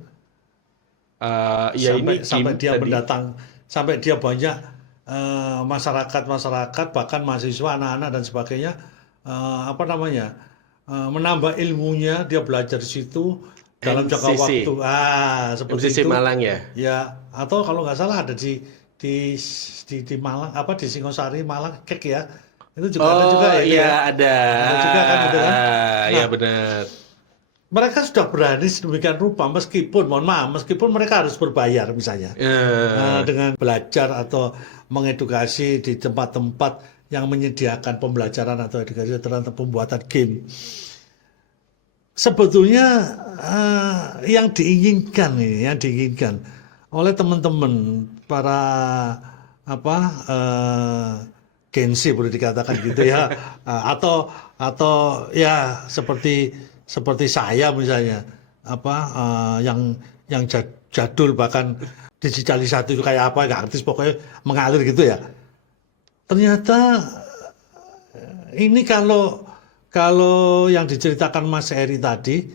Sampai dia banyak masyarakat bahkan mahasiswa, anak-anak dan sebagainya menambah ilmunya, dia belajar di situ dalam jangka waktu seperti MCC itu. Malang ya. Ya, atau kalau nggak salah ada di Malang, di Singosari Malang Kek ya. Itu juga ada juga ya. Iya, ada. Ada juga kan, gitu kan. Iya benar. mereka sudah berani sedemikian rupa meskipun, mohon maaf, meskipun mereka harus berbayar misalnya. Ya. Dengan belajar atau mengedukasi di tempat-tempat yang menyediakan pembelajaran atau edukasi terhadap pembuatan game. Sebetulnya yang diinginkan oleh teman-teman para apa Gen Z boleh dikatakan gitu ya, atau ya seperti saya misalnya yang jadul bahkan digitalisasi itu kayak apa nggak artis pokoknya mengalir gitu ya. Ternyata ini kalau yang diceritakan Mas Eri tadi,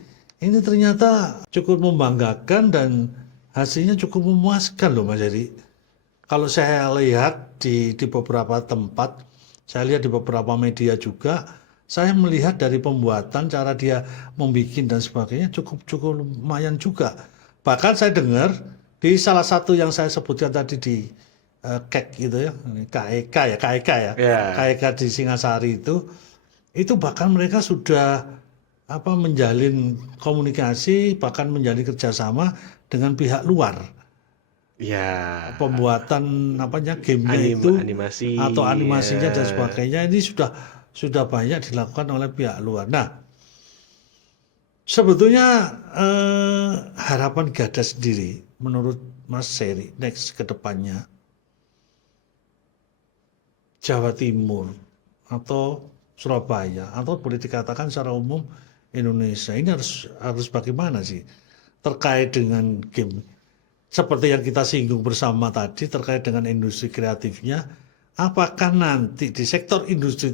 ini ternyata cukup membanggakan dan hasilnya cukup memuaskan loh Mas Eri. Kalau saya lihat di beberapa tempat, saya lihat di beberapa media juga, saya melihat dari pembuatan, cara dia membuat dan sebagainya cukup lumayan juga. Bahkan saya dengar di salah satu yang saya sebutkan tadi di KEK gitu ya, KEK di Singasari itu bahkan mereka sudah menjalin komunikasi, bahkan menjalin kerjasama dengan pihak luar. Ya. Pembuatan gamenya itu Animasi. atau animasinya dan Ya. sebagainya ini sudah banyak dilakukan oleh pihak luar. Nah, sebetulnya harapan Gada sendiri menurut Mas Seri next ke depannya Jawa Timur atau Surabaya atau boleh dikatakan secara umum Indonesia ini harus bagaimana sih terkait dengan game seperti yang kita singgung bersama tadi terkait dengan industri kreatifnya, apakah nanti di sektor industri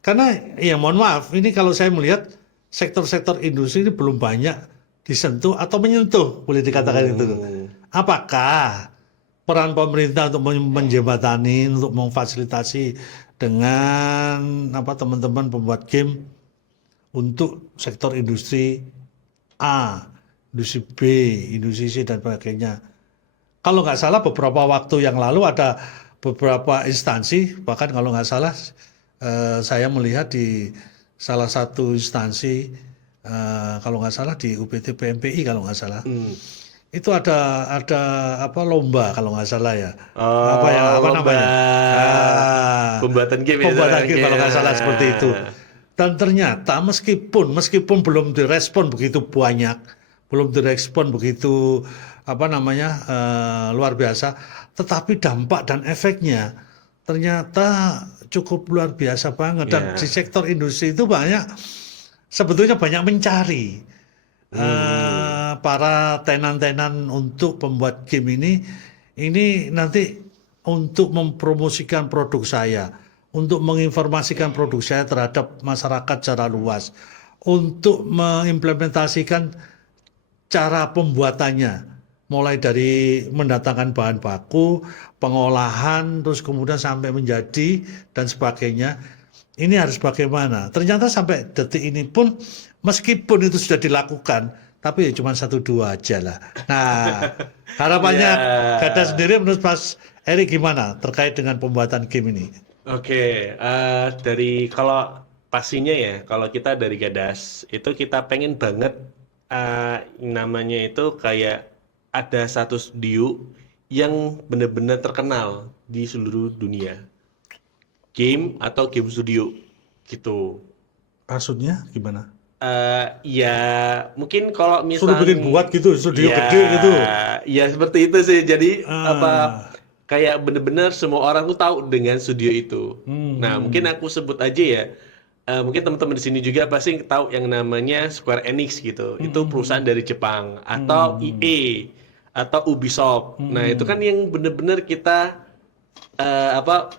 karena ya mohon maaf ini kalau saya melihat sektor-sektor industri ini belum banyak disentuh atau menyentuh boleh dikatakan itu. Apakah peran pemerintah untuk menjembatani, untuk memfasilitasi dengan teman-teman pembuat game untuk sektor industri A, industri B, industri C dan sebagainya. Kalau nggak salah beberapa waktu yang lalu ada beberapa instansi, bahkan kalau nggak salah saya melihat di salah satu instansi, kalau nggak salah di UPT PMPI kalau nggak salah, itu ada lomba kalau nggak salah ya. Lomba Namanya? pembuatan game ya. Pembuatan game kalau nggak salah seperti itu. Dan ternyata meskipun belum direspon begitu banyak, belum direspon begitu luar biasa, tetapi dampak dan efeknya ternyata cukup luar biasa banget. Dan di sektor industri itu sebetulnya banyak mencari para tenan-tenan untuk pembuat game ini nanti untuk mempromosikan produk saya, untuk menginformasikan produk saya terhadap masyarakat secara luas, untuk mengimplementasikan cara pembuatannya, mulai dari mendatangkan bahan baku, pengolahan, terus kemudian sampai menjadi dan sebagainya. Ini harus bagaimana? Ternyata sampai detik ini pun, meskipun itu sudah dilakukan, tapi cuma 1-2 aja lah. Nah, harapannya Gada sendiri menurut Mas Eri gimana terkait dengan pembuatan game ini? Oke, dari kalau pastinya ya, kalau kita dari Gadas itu kita pengen banget namanya itu kayak ada satu studio yang benar-benar terkenal di seluruh dunia, game atau game studio gitu. Maksudnya gimana? Ya mungkin kalau Suruh bikin buat gitu, studio gede gitu. Ya seperti itu sih. Jadi kayak bener-bener semua orang tuh tahu dengan studio itu. Nah mungkin aku sebut aja ya. Mungkin teman-teman di sini juga pasti tahu yang namanya Square Enix gitu. Itu perusahaan dari Jepang atau EA atau Ubisoft. Nah itu kan yang bener-bener kita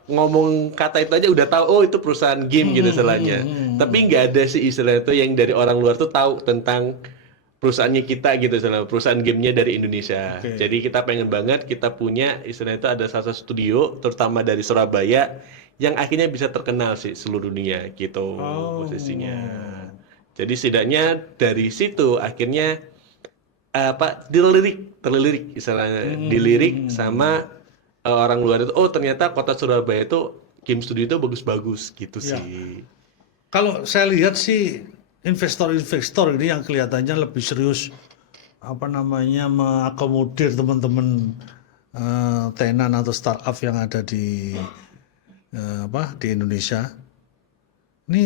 ngomong kata itu aja udah tahu itu perusahaan game gitu istilahnya. Tapi nggak ada sih istilah itu yang dari orang luar tuh tahu tentang perusahaannya kita gitu istilahnya, perusahaan gamenya dari Indonesia. Jadi kita pengen banget kita punya istilah itu ada salah satu studio terutama dari Surabaya yang akhirnya bisa terkenal sih seluruh dunia gitu posisinya. Jadi setidaknya dari situ akhirnya terlirik istilahnya, dilirik sama orang luar itu, ternyata kota Surabaya itu game studio itu bagus-bagus gitu sih. Kalau saya lihat sih investor-investor ini yang kelihatannya lebih serius mengakomodir teman-teman tenan atau startup yang ada di di Indonesia. Ini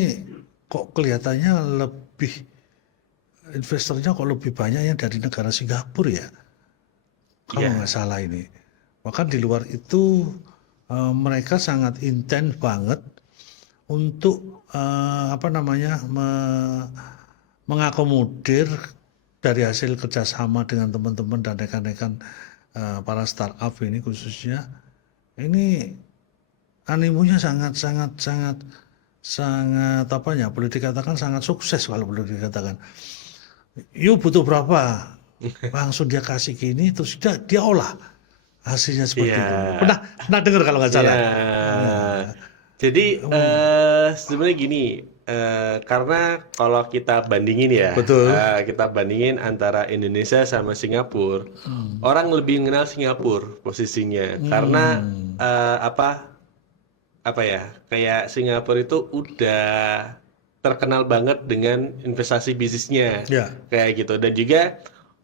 kok kelihatannya investornya kok lebih banyak yang dari negara Singapura ya, kalau Iya. nggak salah ini. Bahkan di luar itu mereka sangat intens banget untuk mengakomodir dari hasil kerjasama dengan teman-teman dan rekan-rekan para startup ini khususnya. Ini animonya sangat boleh dikatakan sangat sukses kalau boleh dikatakan. Yuk butuh berapa? Langsung dia kasih gini, terus dia olah hasilnya seperti Iya. itu. Pernah dengar kalau nggak salah? Iya. Jadi sebenarnya gini, karena kalau kita bandingin ya, Betul. kita bandingin antara Indonesia sama Singapura, orang lebih mengenal Singapura posisinya, karena apa ya, kayak Singapura itu udah terkenal banget dengan investasi bisnisnya, Ya. kayak gitu. Dan juga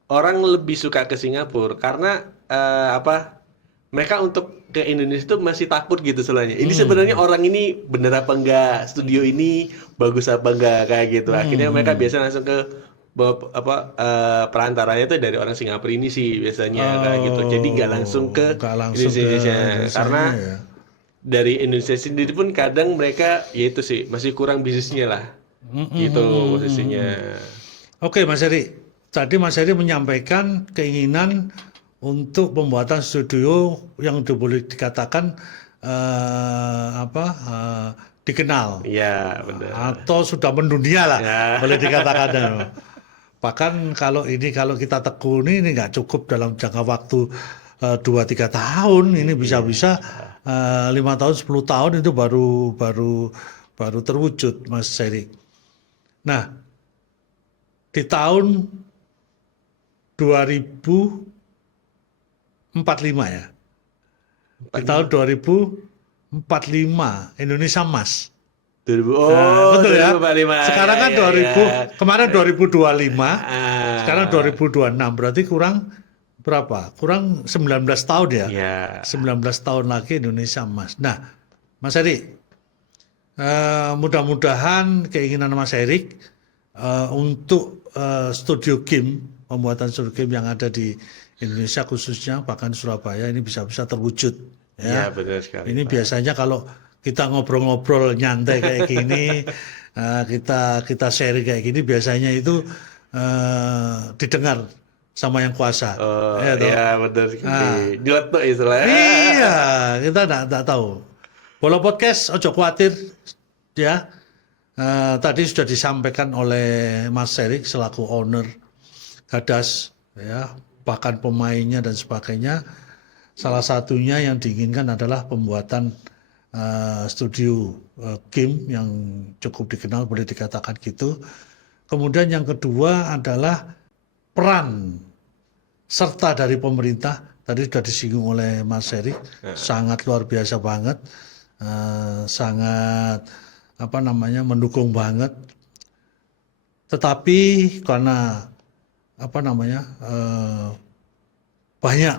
orang lebih suka ke Singapura karena mereka untuk ke Indonesia itu masih takut gitu soalnya. Ini sebenarnya orang ini bener apa enggak, studio ini bagus apa enggak, kayak gitu. Akhirnya mereka biasa langsung ke perantaranya itu dari orang Singapura ini sih biasanya, kayak gitu. Jadi nggak langsung ke Nggak langsung ke Indonesia, Indonesianya karena ya. dari Indonesia sendiri pun kadang mereka ya itu sih masih kurang bisnisnya lah, gitu posisinya. Oke, Mas Heri. Tadi Mas Heri menyampaikan keinginan untuk pembuatan studio yang boleh dikatakan dikenal Iya, benar. atau sudah mendunia lah, Ya. boleh dikatakan. Bahkan kalau kita tekuni ini nggak cukup dalam jangka waktu 2-3 tahun, ini bisa-bisa 5 tahun 10 tahun itu baru terwujud, Mas Heri. Nah, di tahun 2045 ya. Di tahun 2045 Indonesia emas. 2000, Betul ya. 2045. Sekarang kan Ya, 2000, ya. kemarin 2025, Ah, sekarang 2026. Berarti kurang berapa? Kurang 19 tahun ya. ya. 19 tahun lagi Indonesia emas. Nah, Mas Erik, mudah-mudahan keinginan Mas Erik untuk studio game, pembuatan studio game yang ada di Indonesia khususnya bahkan Surabaya ini bisa terwujud Ya, ya. benar sekali, Ini Pak. biasanya kalau kita ngobrol-ngobrol nyantai kayak gini, kita share kayak gini biasanya itu didengar sama yang kuasa. Oh, Ya, toh? ya benar Ah. sekali. Diletuk istilahnya. Iya, kita enggak tahu. Bola Podcast, ojo khawatir ya. Tadi sudah disampaikan oleh Mas Erik selaku owner Gadas ya, bahkan pemainnya dan sebagainya. Salah satunya yang diinginkan adalah pembuatan studio game yang cukup dikenal, boleh dikatakan gitu. Kemudian yang kedua adalah peran serta dari pemerintah. Tadi sudah disinggung oleh Mas Erik, sangat luar biasa banget, sangat mendukung banget. Tetapi karena banyak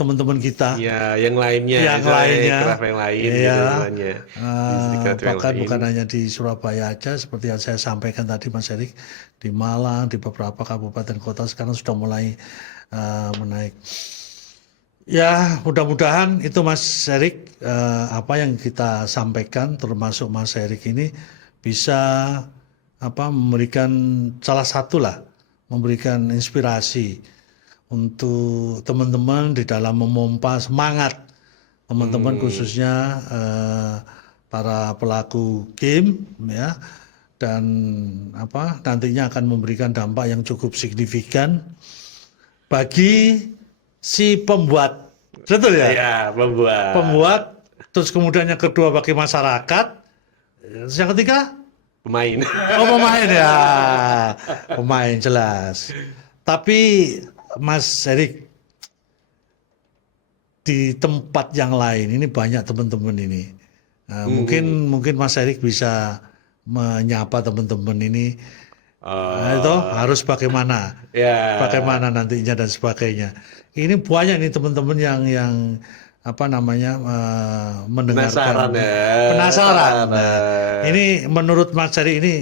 teman-teman kita Ya, yang lainnya, yang istilahnya lainnya, craft yang lain ya, gitu istilahnya. Industri craft yang bahkan lain. bukan hanya di Surabaya aja, seperti yang saya sampaikan tadi Mas Erik, di Malang, di beberapa kabupaten kota sekarang sudah mulai menaik. Ya, mudah-mudahan itu Mas Erik, apa yang kita sampaikan, termasuk Mas Erik ini bisa memberikan salah satu lah, memberikan inspirasi untuk teman-teman di dalam memompa semangat teman-teman khususnya para pelaku game ya, dan nantinya akan memberikan dampak yang cukup signifikan bagi si pembuat, betul ya? Ya, membuat. Pembuat, terus kemudian yang kedua bagi masyarakat, yang ketiga Pemain. pemain ya, pemain jelas. Tapi Mas Erik, di tempat yang lain ini banyak teman-teman ini. Mungkin Mas Erik bisa menyapa teman-teman ini Nah, itu harus bagaimana, Ya, nantinya dan sebagainya. Ini banyak nih teman-teman yang apa namanya penasaran mendengarkan, ya, penasaran. Nah, penasaran. ini menurut Mas Heri ini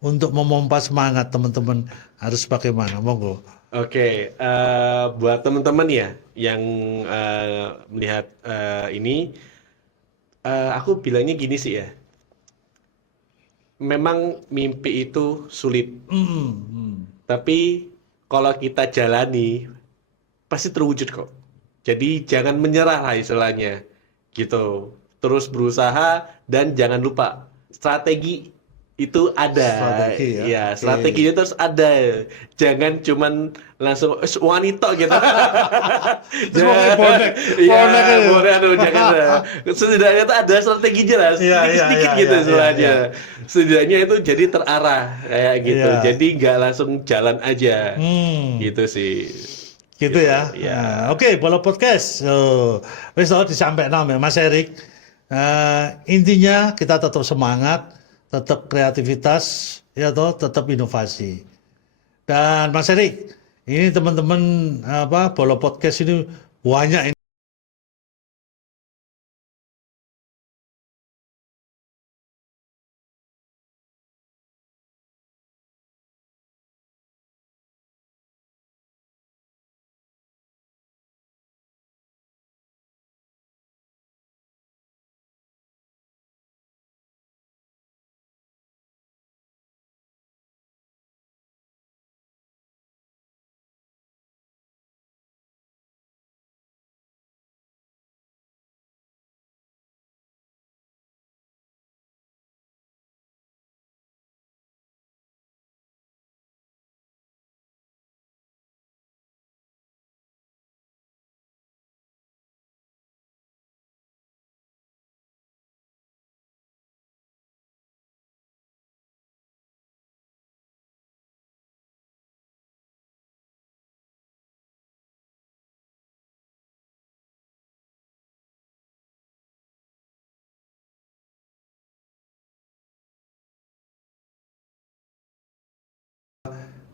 untuk memompa semangat teman-teman harus bagaimana? Monggo. Oke, buat teman-teman ya yang melihat ini, aku bilangnya gini sih ya, memang mimpi itu sulit, Hmm, hmm. tapi kalau kita jalani pasti terwujud kok. Jadi jangan menyerah lah istilahnya, gitu. Terus berusaha dan jangan lupa strategi itu ada, Strategi ya. ya Oke. strateginya terus ada. Jangan cuman langsung wanita gitu. Terus mau kayak bonek, bonek Ya, itu. boleh aduh jangan. Setidaknya tuh ada strateginya lah, Iya, iya, sedikit-sedikit iya, gitu iya, iya, istilahnya. iya. Setidaknya itu jadi terarah kayak gitu. Iya. Jadi nggak langsung jalan aja. Hmm. Gitu sih. Gitu Gitu. ya. Ya. Oke, Bola Podcast. Wis tau disampaikan ya Mas Erik. Intinya kita tetap semangat, tetap kreativitas, ya toh, tetap inovasi. Dan Mas Erik, ini teman-teman apa Bola Podcast ini banyak.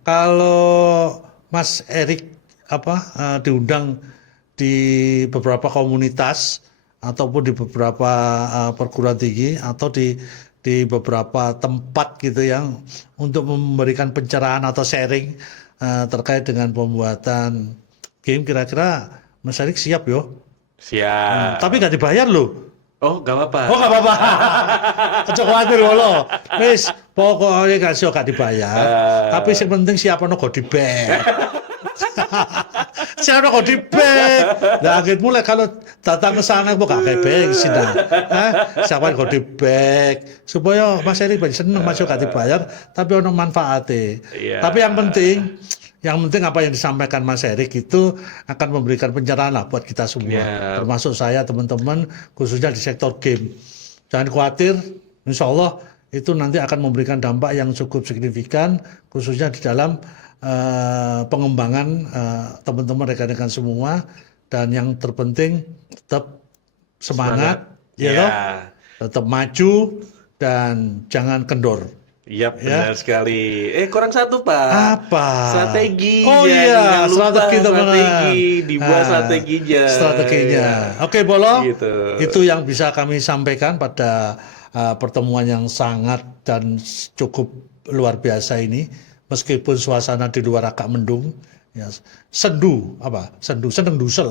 Kalau Mas Erik apa diundang di beberapa komunitas ataupun di beberapa perguruan tinggi atau di beberapa tempat gitu yang untuk memberikan pencerahan atau sharing terkait dengan pembuatan game, kira-kira Mas Erik siap yo? Tapi Siap. nggak dibayar loh. Oh, gak apa-apa. Oh nggak apa-apa. Aja khawatir lo. Wis pokoknya gak dibayar. Tapi Eh, yang penting siapa no goodie bag. Siapa no goodie bag. Nah, gitu mulai kalau datang ke sana kok gak kayak bag sih nah. Siapa goodie bag supaya Mas Eri seneng masuk gak dibayar tapi ono manfaatnya. Iya. Tapi yang penting apa yang disampaikan Mas Erik itu akan memberikan pencerahan lah buat kita semua, Ya, termasuk saya teman-teman khususnya di sektor game. Jangan khawatir, insya Allah itu nanti akan memberikan dampak yang cukup signifikan khususnya di dalam pengembangan teman-teman rekan-rekan semua, dan yang terpenting tetap semangat, ya Ya. toh, tetap maju dan jangan kendor. Iya Ya. benar sekali. Kurang satu, Pak. Apa? Strategi. Oh Jangan iya, lupa strategi teman-teman. strategi. Dibuat Nah, strateginya. strateginya. Ya. Oke, Bolo. Gitu. Itu yang bisa kami sampaikan pada pertemuan yang sangat dan cukup luar biasa ini. Meskipun suasana di luar agak mendung, ya, sendu apa? Seneng dusel.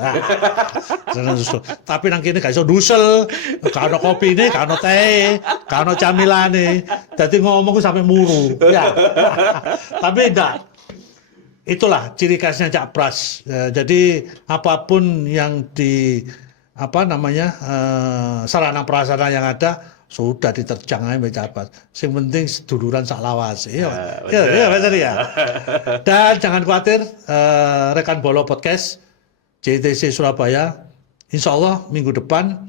Seneng dusel. Tapi nang kene gak iso dusel. Gak ono kopi ini, gak ono teh, gak ono camilane. Dadi ngomong sampai muru. Ya. Tapi enggak. Itulah ciri khasnya Cak Pras. Jadi apapun yang di apa namanya sarana prasarana yang ada sudah diterjang aja Mbak Cak Pras. Yang penting seduluran sak lawas. Iya, iya, benar ya. Dan jangan khawatir, rekan Bolo Podcast JTC Surabaya, Insya Allah minggu depan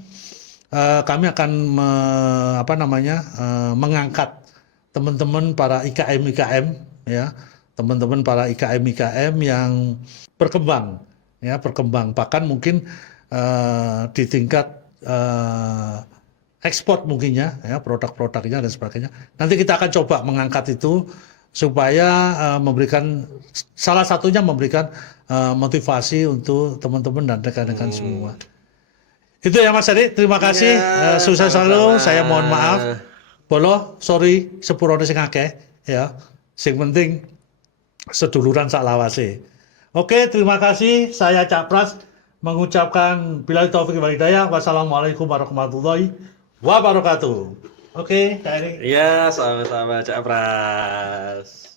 kami akan mengangkat teman-teman para IKM ya, teman-teman para IKM yang berkembang ya, bahkan mungkin di tingkat ekspor mungkinnya ya, produk-produknya dan sebagainya. Nanti kita akan coba mengangkat itu supaya memberikan salah satunya memberikan motivasi untuk teman-teman dan rekan-rekan semua. Itu ya Mas Eri, terima kasih. Iya, Sukses selalu. sama-sama. Saya mohon maaf. Bolo, sorry, sepurone sing akeh ya. Sing penting seduluran sak lawase. Oke, terima kasih. Saya Cak Pras mengucapkan billahi taufik wal hidayah. Wassalamualaikum warahmatullahi wabarakatuh. Oke, Kak Eri. Iya, sama-sama Cak Pras.